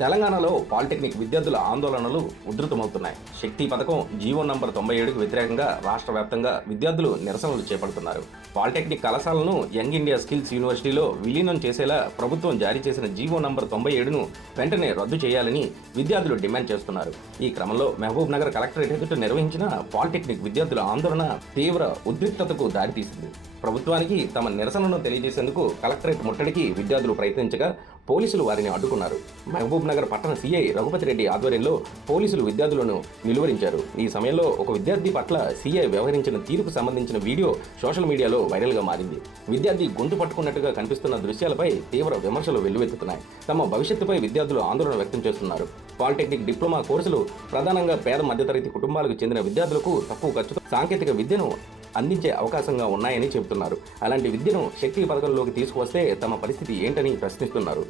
తెలంగాణలో పాలిటెక్నిక్ విద్యార్థుల ఆందోళనలు ఉధృతమవుతున్నాయి. శక్తి పథకం జీవో నంబర్ 97కు వ్యతిరేకంగా రాష్ట్ర వ్యాప్తంగా విద్యార్థులు నిరసనలు చేపడుతున్నారు. పాలిటెక్నిక్ కళాశాలను యంగ్ ఇండియా స్కిల్స్ యూనివర్సిటీలో విలీనం చేసేలా ప్రభుత్వం జారీ చేసిన జీవో నంబర్ 97ను వెంటనే రద్దు చేయాలని విద్యార్థులు డిమాండ్ చేస్తున్నారు. ఈ క్రమంలో మహబూబ్ నగర్ కలెక్టరేట్ ఎదుట నిర్వహించిన పాలిటెక్నిక్ విద్యార్థుల ఆందోళన తీవ్ర ఉద్రిక్తతకు దారితీసింది. ప్రభుత్వానికి తమ నిరసనను తెలియజేసేందుకు కలెక్టరేట్ ముట్టడికి విద్యార్థులు ప్రయత్నించగా పోలీసులు వారిని అడ్డుకున్నారు. మహబూబ్ నగర్ పట్టణ సీఐ రఘుపతి రెడ్డి ఆధ్వర్యంలో పోలీసులు విద్యార్థులను నిలువరించారు. ఈ సమయంలో ఒక విద్యార్థి పట్ల సీఐ వ్యవహరించిన తీరుకు సంబంధించిన వీడియో సోషల్ మీడియాలో వైరల్గా మారింది. విద్యార్థి గొంతు పట్టుకున్నట్టుగా కనిపిస్తున్న దృశ్యాలపై తీవ్ర విమర్శలు వెల్లువెత్తుతున్నాయి. తమ భవిష్యత్తుపై విద్యార్థులు ఆందోళన వ్యక్తం చేస్తున్నారు. పాలిటెక్నిక్ డిప్లొమా కోర్సులు ప్రధానంగా పేద మధ్యతరగతి కుటుంబాలకు చెందిన విద్యార్థులకు తక్కువ ఖర్చుతో సాంకేతిక విద్యను అందించే అవకాశంగా ఉన్నాయని చెబుతున్నారు. అలాంటి విద్యను శక్తి పథకంలోకి తీసుకువస్తే తమ పరిస్థితి ఏంటని ప్రశ్నిస్తున్నారు.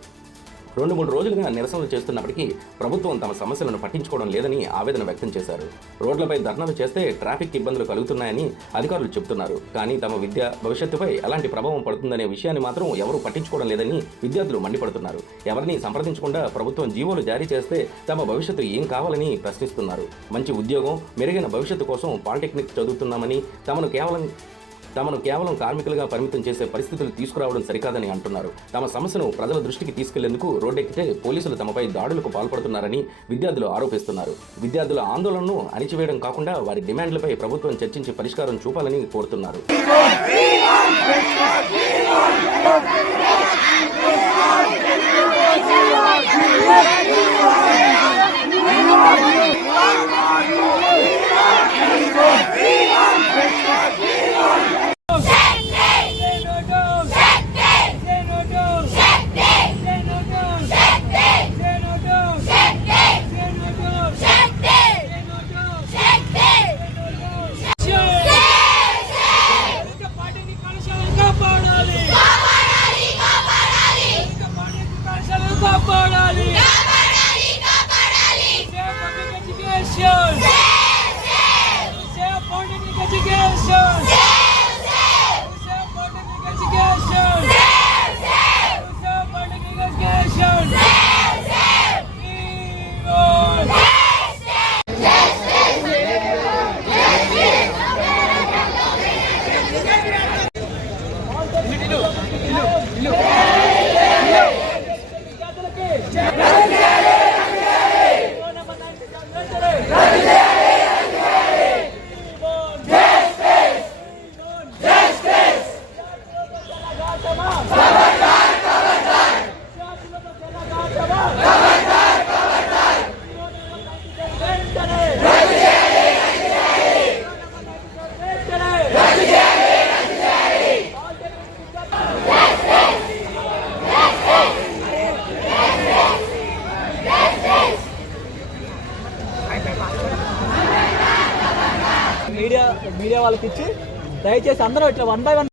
2-3 రోజులుగా నిరసనలు చేస్తున్నప్పటికీ ప్రభుత్వం తమ సమస్యలను పట్టించుకోవడం లేదని ఆవేదన వ్యక్తం చేశారు. రోడ్లపై ధర్నాలు చేస్తే ట్రాఫిక్ ఇబ్బందులు కలుగుతున్నాయని అధికారులు చెబుతున్నారు. కానీ తమ విద్య భవిష్యత్తుపై ఎలాంటి ప్రభావం పడుతుందనే విషయాన్ని మాత్రం ఎవరూ పట్టించుకోవడం లేదని విద్యార్థులు మండిపడుతున్నారు. ఎవరిని సంప్రదించకుండా ప్రభుత్వం జీవోలు జారీ చేస్తే తమ భవిష్యత్తు ఏం కావాలని ప్రశ్నిస్తున్నారు. మంచి ఉద్యోగం, మెరుగైన భవిష్యత్తు కోసం పాలిటెక్నిక్ చదువుతున్నామని తమను కేవలం కార్మికులుగా పరిమితం చేసే పరిస్థితులు తీసుకురావడం సరికాదని అంటున్నారు. తమ సమస్యను ప్రజల దృష్టికి తీసుకెళ్లేందుకు రోడ్డెక్కితే పోలీసులు తమపై దాడులకు పాల్పడుతున్నారని విద్యార్థులు ఆరోపిస్తున్నారు. విద్యార్థుల ఆందోళనను అణిచివేయడం కాకుండా వారి డిమాండ్లపై ప్రభుత్వం చర్చించి పరిష్కారం చూపాలని కోరుతున్నారు. మీడియా వాళ్ళకి ఇచ్చి దయచేసి అందరూ ఇట్లా 1 by 1